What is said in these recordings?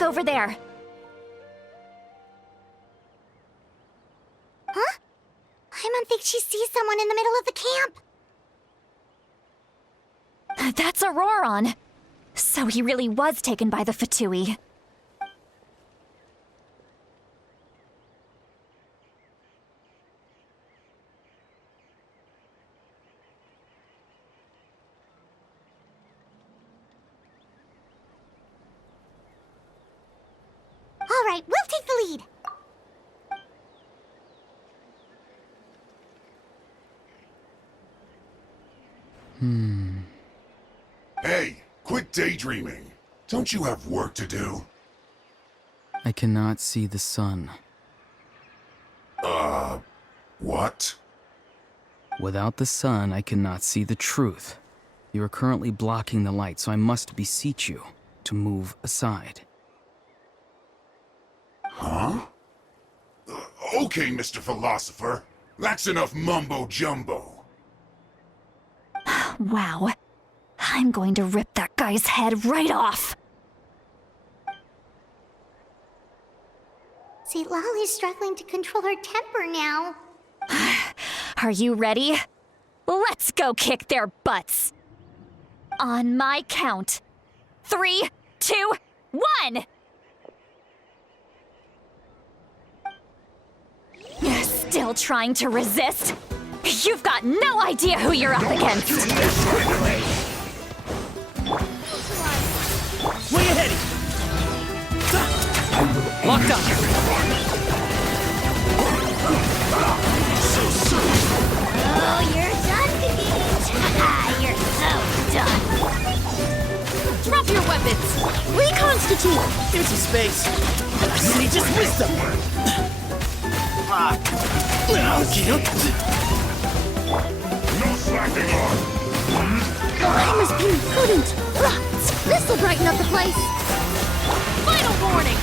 Look over there. Huh? Paimon thinks she sees someone in the middle of the camp. That's Auroron. So he really was taken by the Fatui. All right, we'll take the lead. Hey, quit daydreaming. Don't you have work to do? I cannot see the sun. What? Without the sun, I cannot see the truth. You are currently blocking the light, so I must beseech you to move aside. Huh? Okay, Mr. Philosopher. That's enough mumbo-jumbo. Wow. I'm going to rip that guy's head right off. St. Lolly's struggling to control her temper now. Are you ready? Let's go kick their butts. On my count. 3, 2, 1! Still trying to resist? You've got no idea who you're up against. Where you heading? Locked up. Oh, you're done, Paige. You're so done. Drop your weapons! Reconstitute. Give me some space. Need just wisdom. No slacking on! I must be prudent. This'll brighten up the place. Final warning!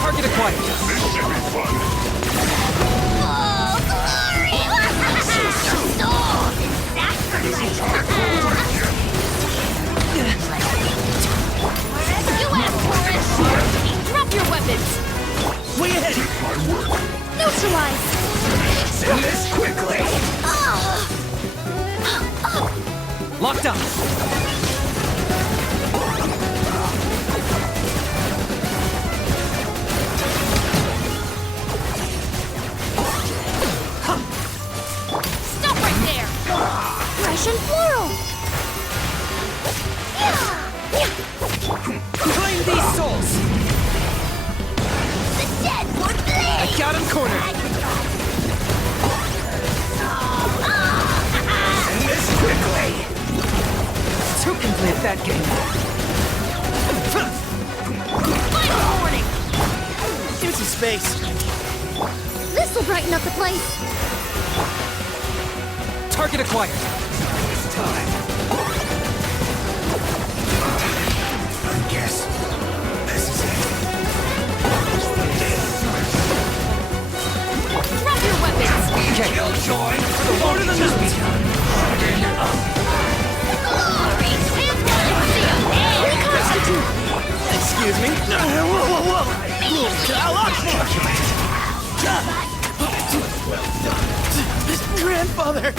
Target acquired. This should be fun! Oh, glory! Souls and sacrifice. You asked for it! Drop your weapons! Where you heading? Neutralize. Send this quickly. Locked up. Stop right there! Fresh and floral. Claim these souls. The dead would bleed. I got him cornered. Send this quickly. Who can play at that game? Final warning! Give me some space. This'll brighten up the place. Target acquired. It's time. I guess this is it. Drop your weapons! Okay. Killjoy for the Lord of the Moon. Glory! Hands down and see 'em! Reconstitute. Excuse me. Whoa. Grandfather.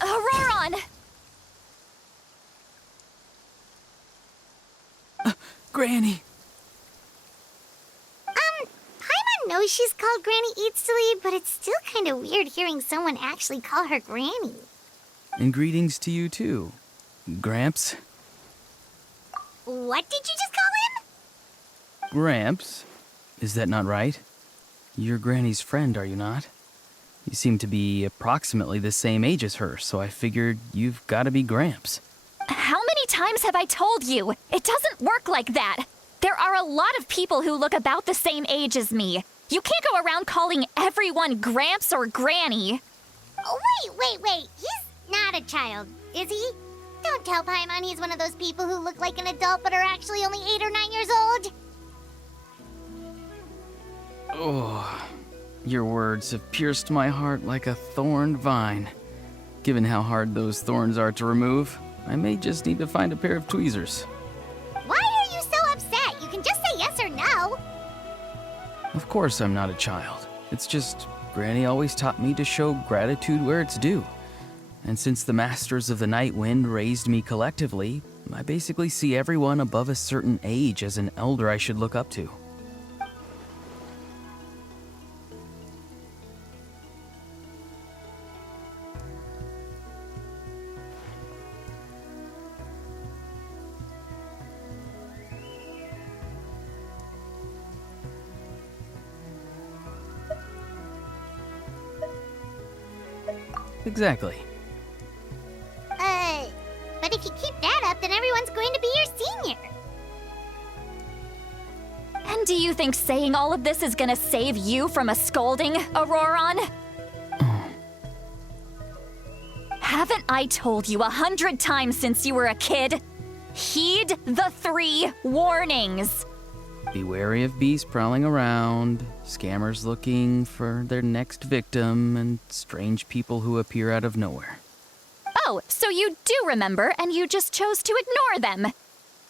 Auroron! Granny! Paimon knows she's called Granny Eats to Lead, but it's still kind of weird hearing someone actually call her Granny. And greetings to you too, Gramps. What did you just call him? Gramps? Is that not right? You're Granny's friend, are you not? You seem to be approximately the same age as her, so I figured you've got to be Gramps. How many times have I told you? It doesn't work like that. There are a lot of people who look about the same age as me. You can't go around calling everyone Gramps or Granny. Oh, wait. He's not a child, is he? Don't tell Paimon he's one of those people who look like an adult but are actually only 8 or 9 years old. Oh, your words have pierced my heart like a thorned vine. Given how hard those thorns are to remove, I may just need to find a pair of tweezers. Why are you so upset? You can just say yes or no. Of course I'm not a child. It's just, Granny always taught me to show gratitude where it's due. And since the Masters of the Night Wind raised me collectively, I basically see everyone above a certain age as an elder I should look up to. Exactly. But if you keep that up, then everyone's going to be your senior. And do you think saying all of this is gonna save you from a scolding, Auroron? Haven't I told you 100 times since you were a kid? Heed the 3 warnings. Be wary of beasts prowling around, scammers looking for their next victim, and strange people who appear out of nowhere. Oh, so you do remember, and you just chose to ignore them.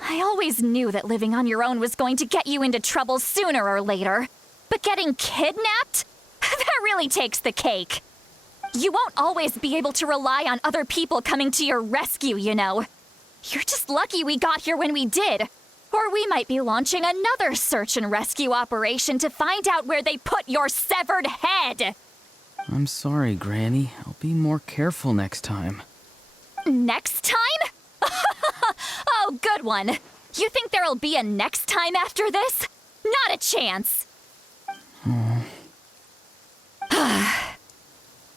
I always knew that living on your own was going to get you into trouble sooner or later. But getting kidnapped? That really takes the cake. You won't always be able to rely on other people coming to your rescue, you know. You're just lucky we got here when we did. Or we might be launching another search and rescue operation to find out where they put your severed head. I'm sorry, Granny. I'll be more careful next time. Next time? Oh, good one. You think there'll be a next time after this? Not a chance.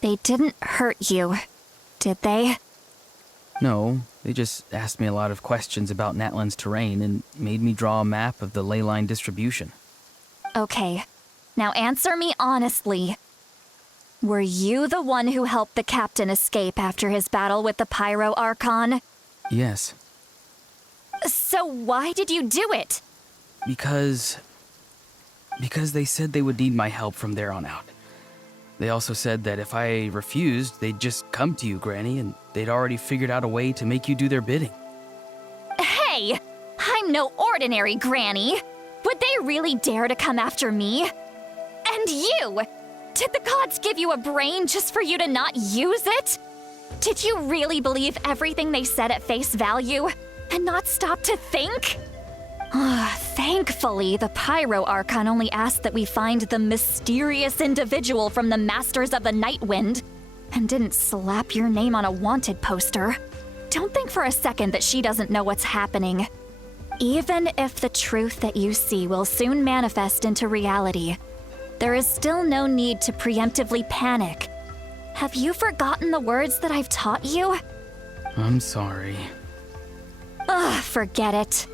They didn't hurt you, did they? No, they just asked me a lot of questions about Natlan's terrain and made me draw a map of the ley line distribution. Okay, now answer me honestly. Were you the one who helped the captain escape after his battle with the Pyro Archon? Yes. So why did you do it? Because they said they would need my help from there on out. They also said that if I refused, they'd just come to you, Granny, and they'd already figured out a way to make you do their bidding. Hey, I'm no ordinary Granny. Would they really dare to come after me? And you! Did the gods give you a brain just for you to not use it? Did you really believe everything they said at face value and not stop to think? Thankfully, the Pyro Archon only asked that we find the mysterious individual from the Masters of the Night Wind and didn't slap your name on a wanted poster. Don't think for a second that she doesn't know what's happening. Even if the truth that you see will soon manifest into reality, there is still no need to preemptively panic. Have you forgotten the words that I've taught you? I'm sorry. Forget it.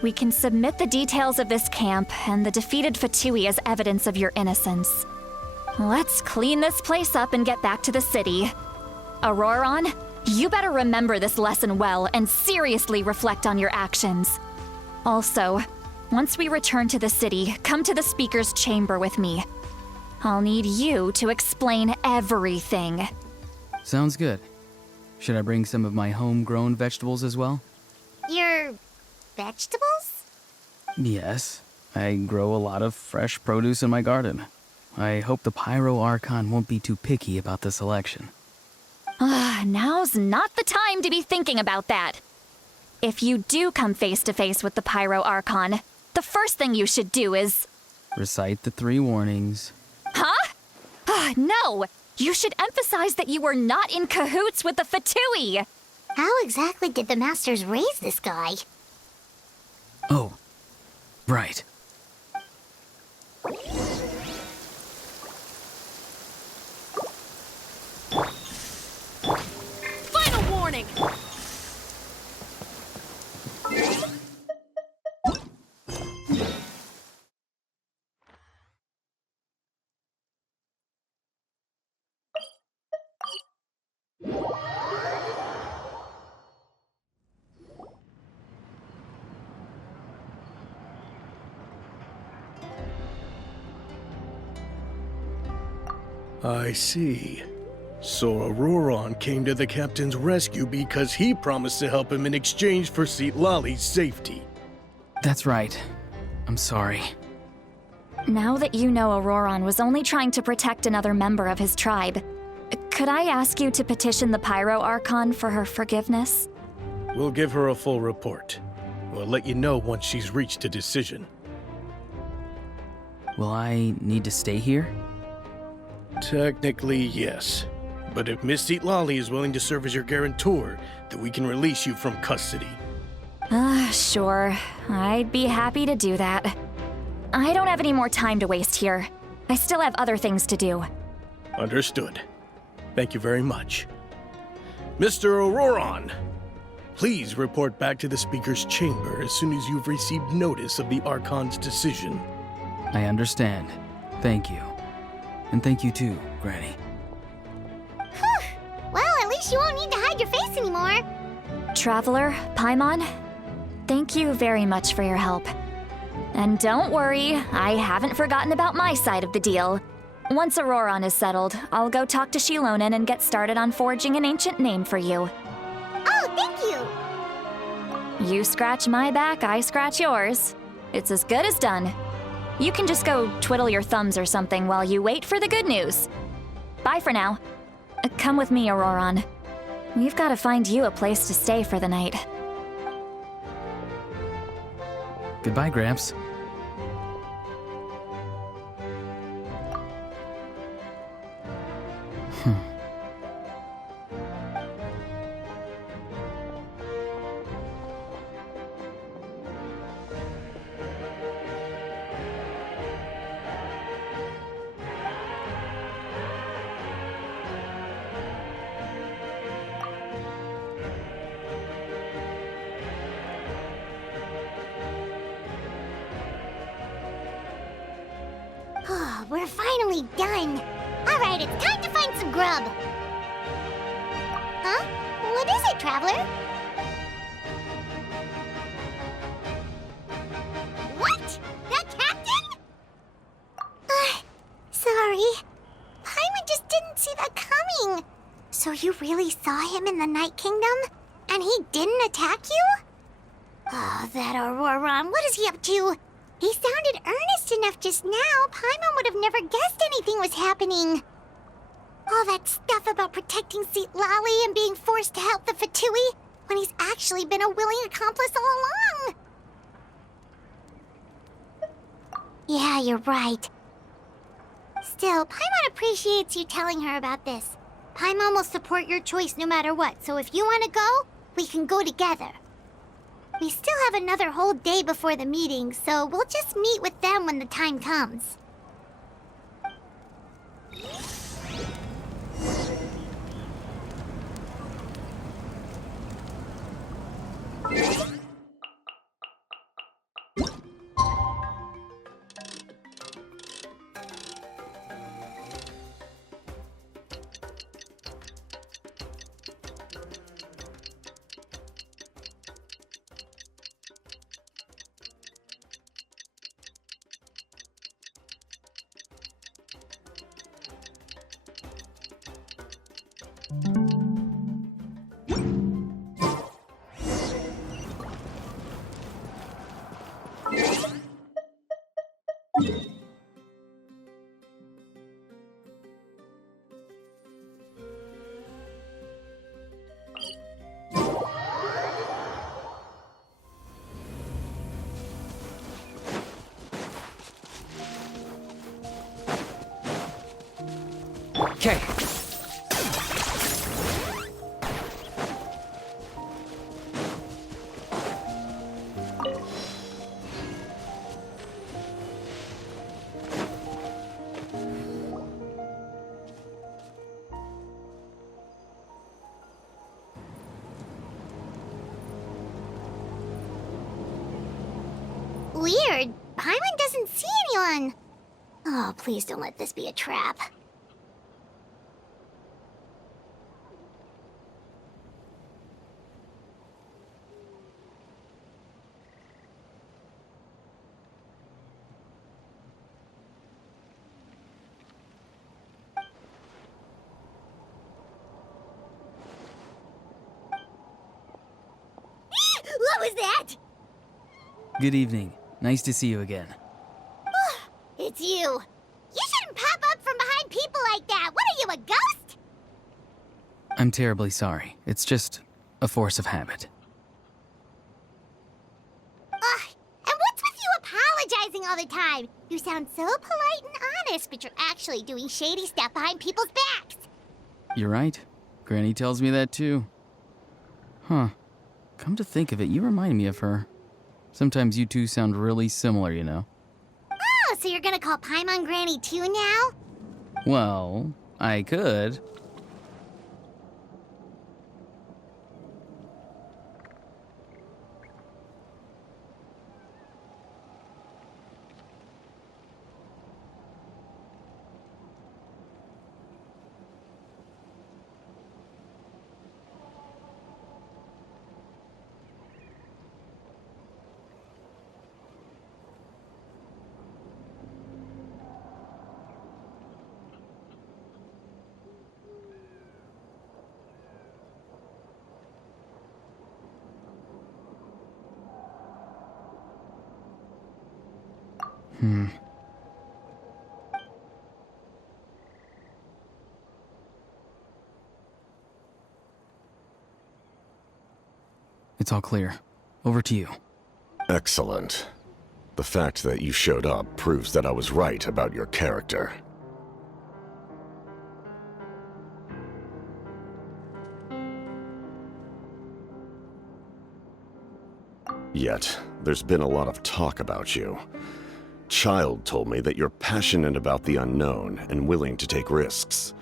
We can submit the details of this camp and the defeated Fatui as evidence of your innocence. Let's clean this place up and get back to the city. Auroron, you better remember this lesson well and seriously reflect on your actions. Also, once we return to the city, come to the speaker's chamber with me. I'll need you to explain everything. Sounds good. Should I bring some of my homegrown vegetables as well? Your vegetables? Yes. I grow a lot of fresh produce in my garden. I hope the Pyro Archon won't be too picky about the selection. Now's not the time to be thinking about that. If you do come face to face with the Pyro Archon, the first thing you should do is... Recite the 3 warnings. Huh? No! You should emphasize that you were not in cahoots with the Fatui! How exactly did the Masters raise this guy? Oh, right. Final warning! I see. So Auroron came to the captain's rescue because he promised to help him in exchange for Lali's safety. That's right. I'm sorry. Now that you know Auroron was only trying to protect another member of his tribe, could I ask you to petition the Pyro Archon for her forgiveness? We'll give her a full report. We'll let you know once she's reached a decision. Will I need to stay here? Technically, yes. But if Miss Lali is willing to serve as your guarantor, then we can release you from custody. Sure. I'd be happy to do that. I don't have any more time to waste here. I still have other things to do. Understood. Thank you very much. Mr. Auroron, please report back to the Speaker's chamber as soon as you've received notice of the Archon's decision. I understand. Thank you. And thank you too, Granny. Well, at least you won't need to hide your face anymore. Traveler, Paimon, thank you very much for your help. And don't worry, I haven't forgotten about my side of the deal. Once Auroron is settled, I'll go talk to Shilonen and get started on forging an ancient name for you. Oh, thank you. You scratch my back, I scratch yours. It's as good as done. You can just go twiddle your thumbs or something while you wait for the good news. Bye for now. Come with me, Auroron. We've got to find you a place to stay for the night. Goodbye, Gramps. Oh, we're finally done. All right, it's time to find some grub. Huh? What is it, Traveler? What? The captain? Sorry. Paimon just didn't see that coming. So you really saw him in the Night Kingdom? And he didn't attack you? Oh, that Auroron, what is he up to? He sounded earnest enough just now. Paimon would have never guessed anything was happening. All that stuff about protecting Lali and being forced to help the Fatui when he's actually been a willing accomplice all along. Yeah, you're right. Still, Paimon appreciates you telling her about this. Paimon will support your choice no matter what, so if you want to go, we can go together. We still have another whole day before the meeting, so we'll just meet with them when the time comes. Okay. Weird. Paimon doesn't see anyone. Oh, please don't let this be a trap. was that? Good evening. Nice to see you again. It's you. You shouldn't pop up from behind people like that. What are you, a ghost? I'm terribly sorry. It's just a force of habit. Ugh, and what's with you apologizing all the time? You sound so polite and honest, but you're actually doing shady stuff behind people's backs. You're right. Granny tells me that too. Huh. Come to think of it, you remind me of her. Sometimes you two sound really similar, you know. Oh, so you're gonna call Paimon Granny too now? Well, I could. It's all clear. Over to you. Excellent. The fact that you showed up proves that I was right about your character. Yet, there's been a lot of talk about you. Child told me that you're passionate about the unknown and willing to take risks.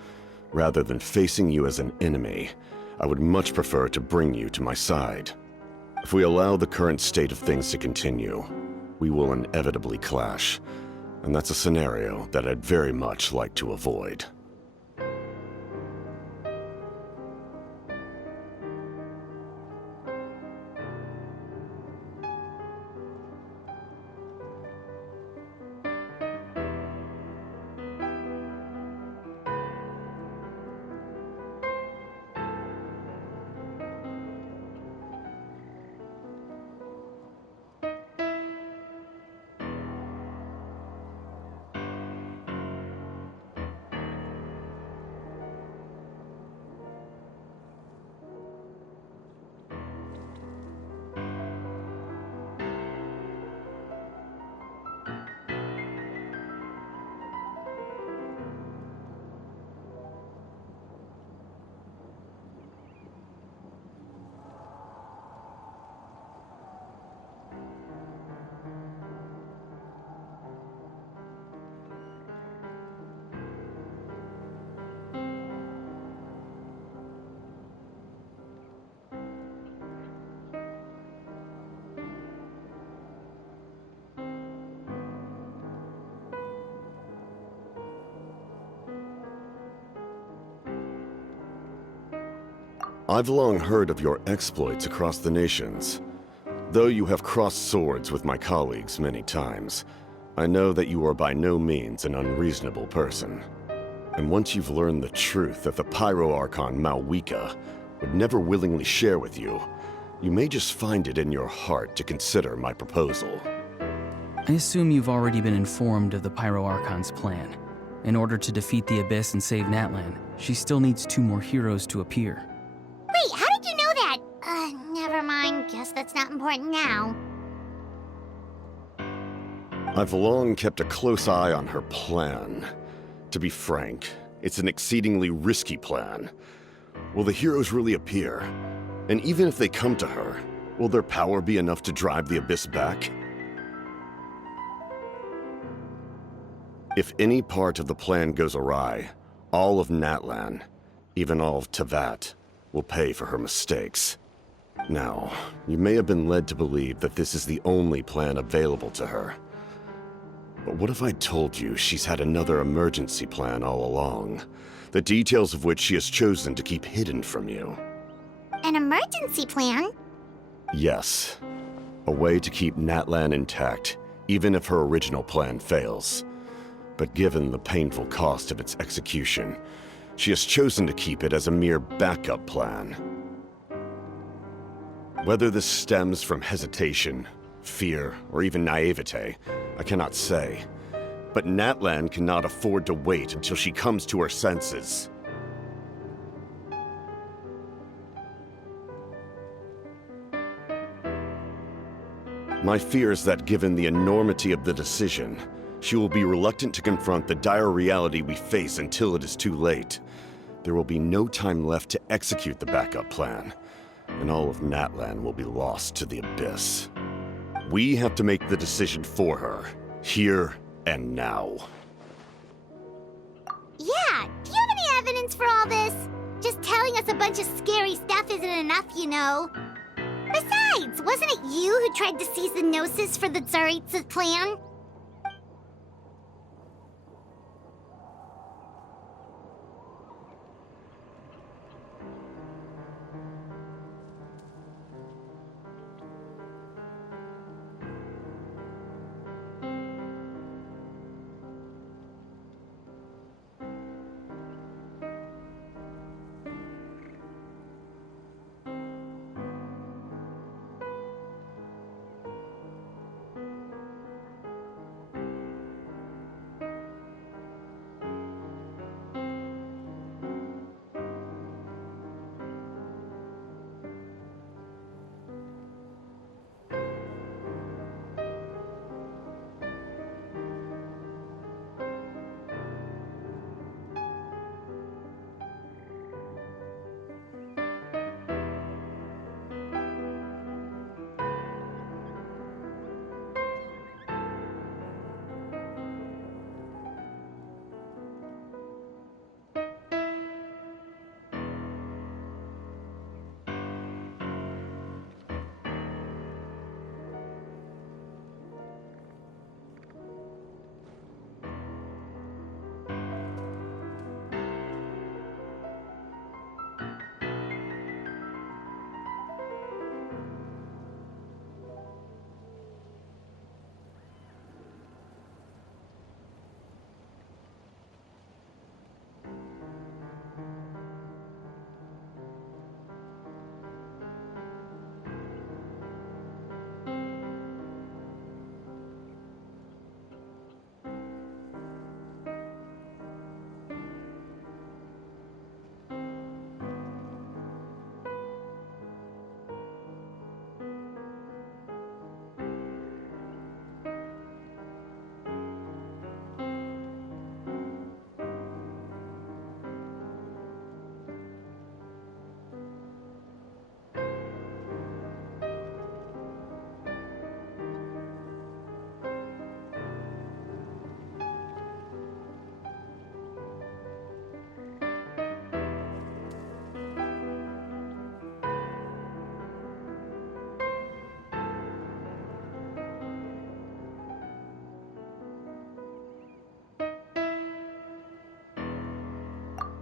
Rather than facing you as an enemy, I would much prefer to bring you to my side. If we allow the current state of things to continue, we will inevitably clash, and that's a scenario that I'd very much like to avoid. I've long heard of your exploits across the nations. Though you have crossed swords with my colleagues many times, I know that you are by no means an unreasonable person. And once you've learned the truth that the Pyro Archon Malwika would never willingly share with you, you may just find it in your heart to consider my proposal. I assume you've already been informed of the Pyro Archon's plan. In order to defeat the Abyss and save Natlan, she still needs 2 more heroes to appear. Wait, how did you know that? Never mind. Guess that's not important now. I've long kept a close eye on her plan. To be frank, it's an exceedingly risky plan. Will the heroes really appear? And even if they come to her, will their power be enough to drive the Abyss back? If any part of the plan goes awry, all of Natlan, even all of Tevat, will pay for her mistakes. Now, you may have been led to believe that this is the only plan available to her. But what if I told you she's had another emergency plan all along, the details of which she has chosen to keep hidden from you? An emergency plan? Yes. A way to keep Natlan intact, even if her original plan fails. But given the painful cost of its execution, she has chosen to keep it as a mere backup plan. Whether this stems from hesitation, fear, or even naivete, I cannot say. But Natlan cannot afford to wait until she comes to her senses. My fear is that given the enormity of the decision, she will be reluctant to confront the dire reality we face until it is too late. There will be no time left to execute the backup plan, and all of Natlan will be lost to the abyss. We have to make the decision for her, here and now. Yeah, do you have any evidence for all this? Just telling us a bunch of scary stuff isn't enough, you know. Besides, wasn't it you who tried to seize the Gnosis for the Tsaritsa's plan?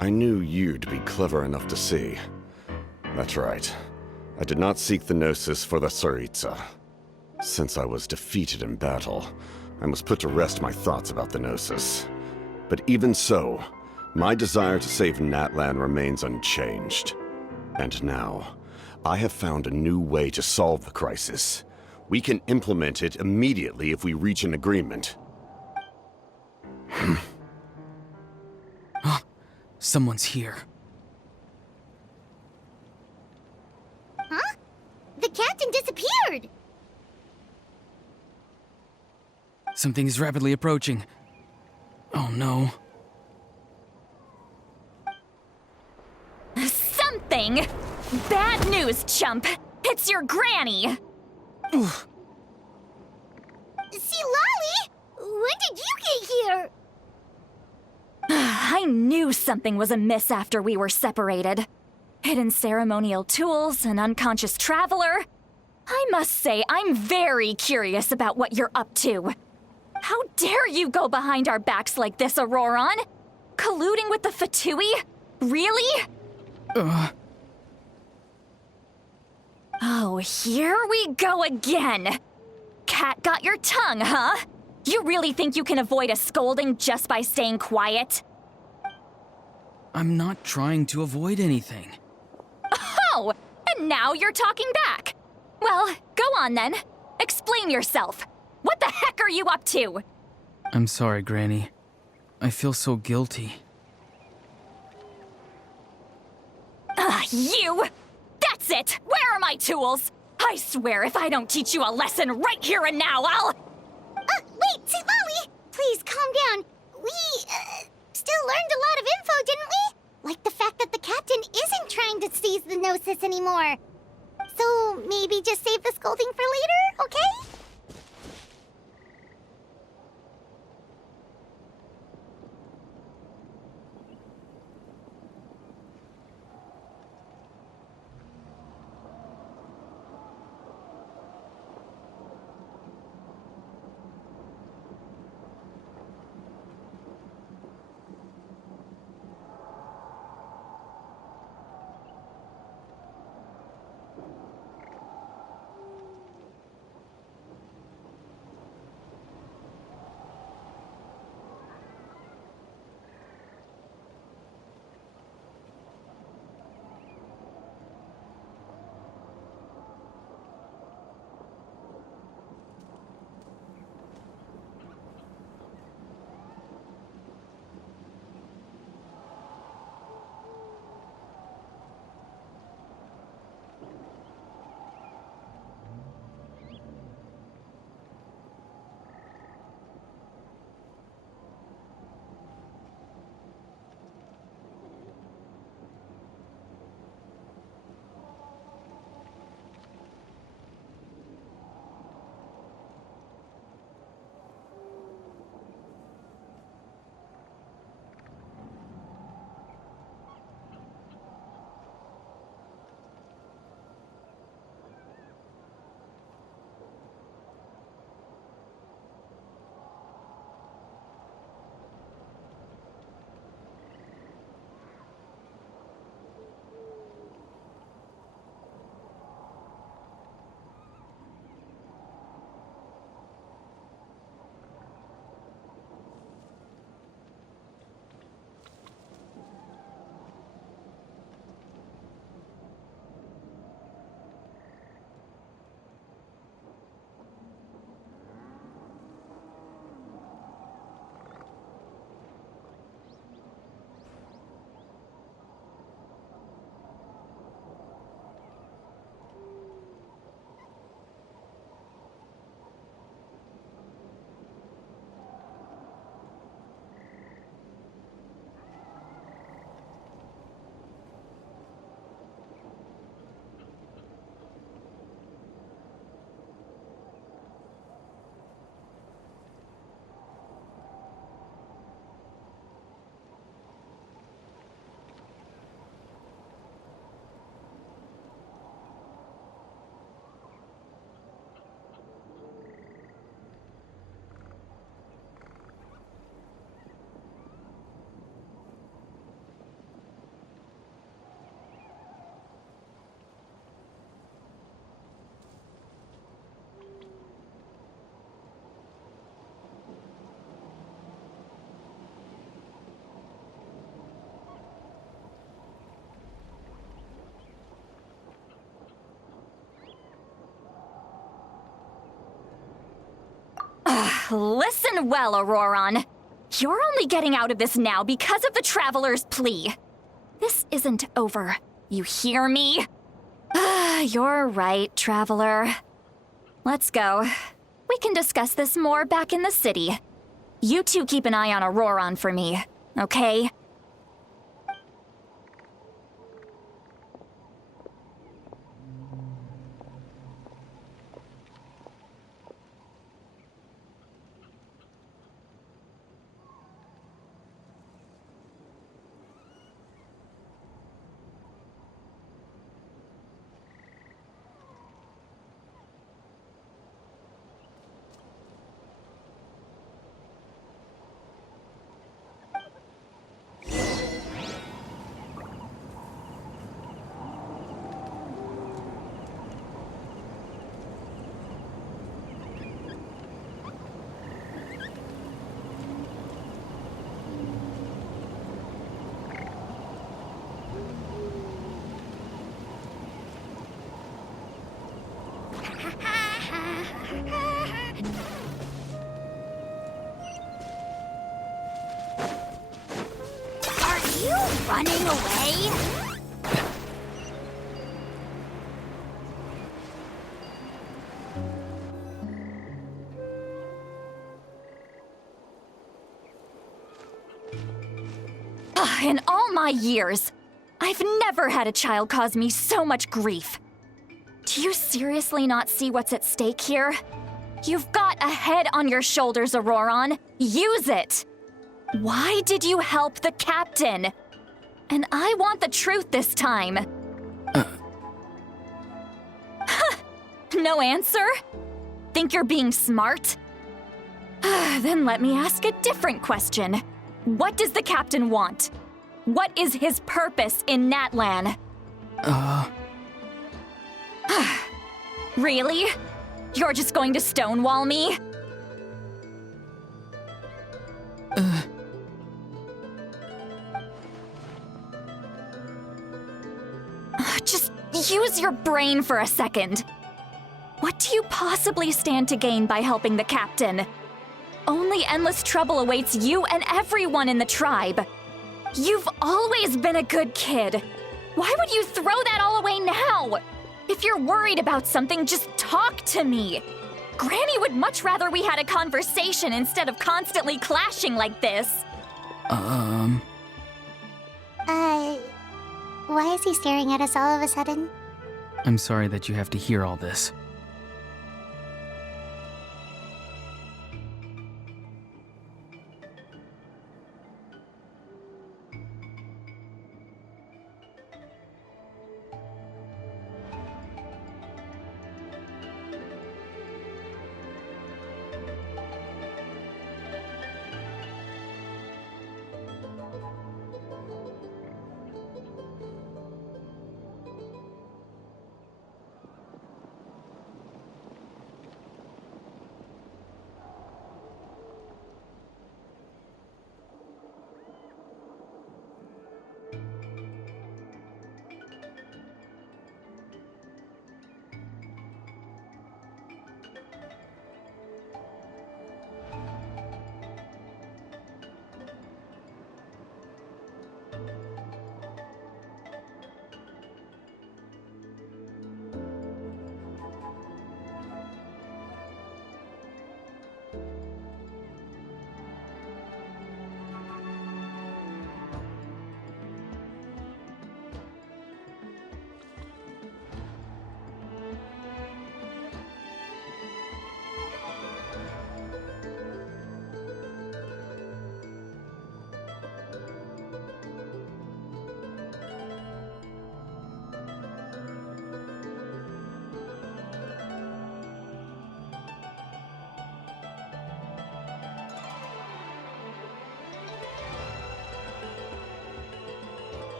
I knew you'd be clever enough to see. That's right. I did not seek the Gnosis for the Tsaritsa. Since I was defeated in battle, I must put to rest my thoughts about the Gnosis. But even so, my desire to save Natlan remains unchanged. And now, I have found a new way to solve the crisis. We can implement it immediately if we reach an agreement. Someone's here. Huh? The captain disappeared! Something is rapidly approaching. Oh no. Something? Bad news, chump! It's your granny! See, Lolly? When did you get here? I knew something was amiss after we were separated. Hidden ceremonial tools, an unconscious traveler. I must say, I'm very curious about what you're up to. How dare you go behind our backs like this, Auroron? Colluding with the Fatui? Really? Oh, here we go again. Cat got your tongue, huh? You really think you can avoid a scolding just by staying quiet? I'm not trying to avoid anything. Oh, and now you're talking back. Well, go on then. Explain yourself. What the heck are you up to? I'm sorry, Granny. I feel so guilty. You! That's it! Where are my tools? I swear if I don't teach you a lesson right here and now, I'll... Wait, Molly! Please, calm down. We, still learned a lot of info, didn't we? Like the fact that the captain isn't trying to seize the Gnosis anymore. So, maybe just save the scolding for later, okay? Listen well, Auroron. You're only getting out of this now because of the Traveler's plea. This isn't over. You hear me? You're right, Traveler. Let's go. We can discuss this more back in the city. You two keep an eye on Auroron for me, okay? you running away? In all my years, I've never had a child cause me so much grief. Do you seriously not see what's at stake here? You've got a head on your shoulders, Auroron. Use it! Why did you help the captain? And I want the truth this time. No answer? Think you're being smart? Then let me ask a different question. What does the captain want? What is his purpose in Natlan? Really? You're just going to stonewall me? Just use your brain for a second. What do you possibly stand to gain by helping the captain? Only endless trouble awaits you and everyone in the tribe. You've always been a good kid. Why would you throw that all away now? If you're worried about something, just talk to me. Granny would much rather we had a conversation instead of constantly clashing like this. Why is he staring at us all of a sudden? I'm sorry that you have to hear all this.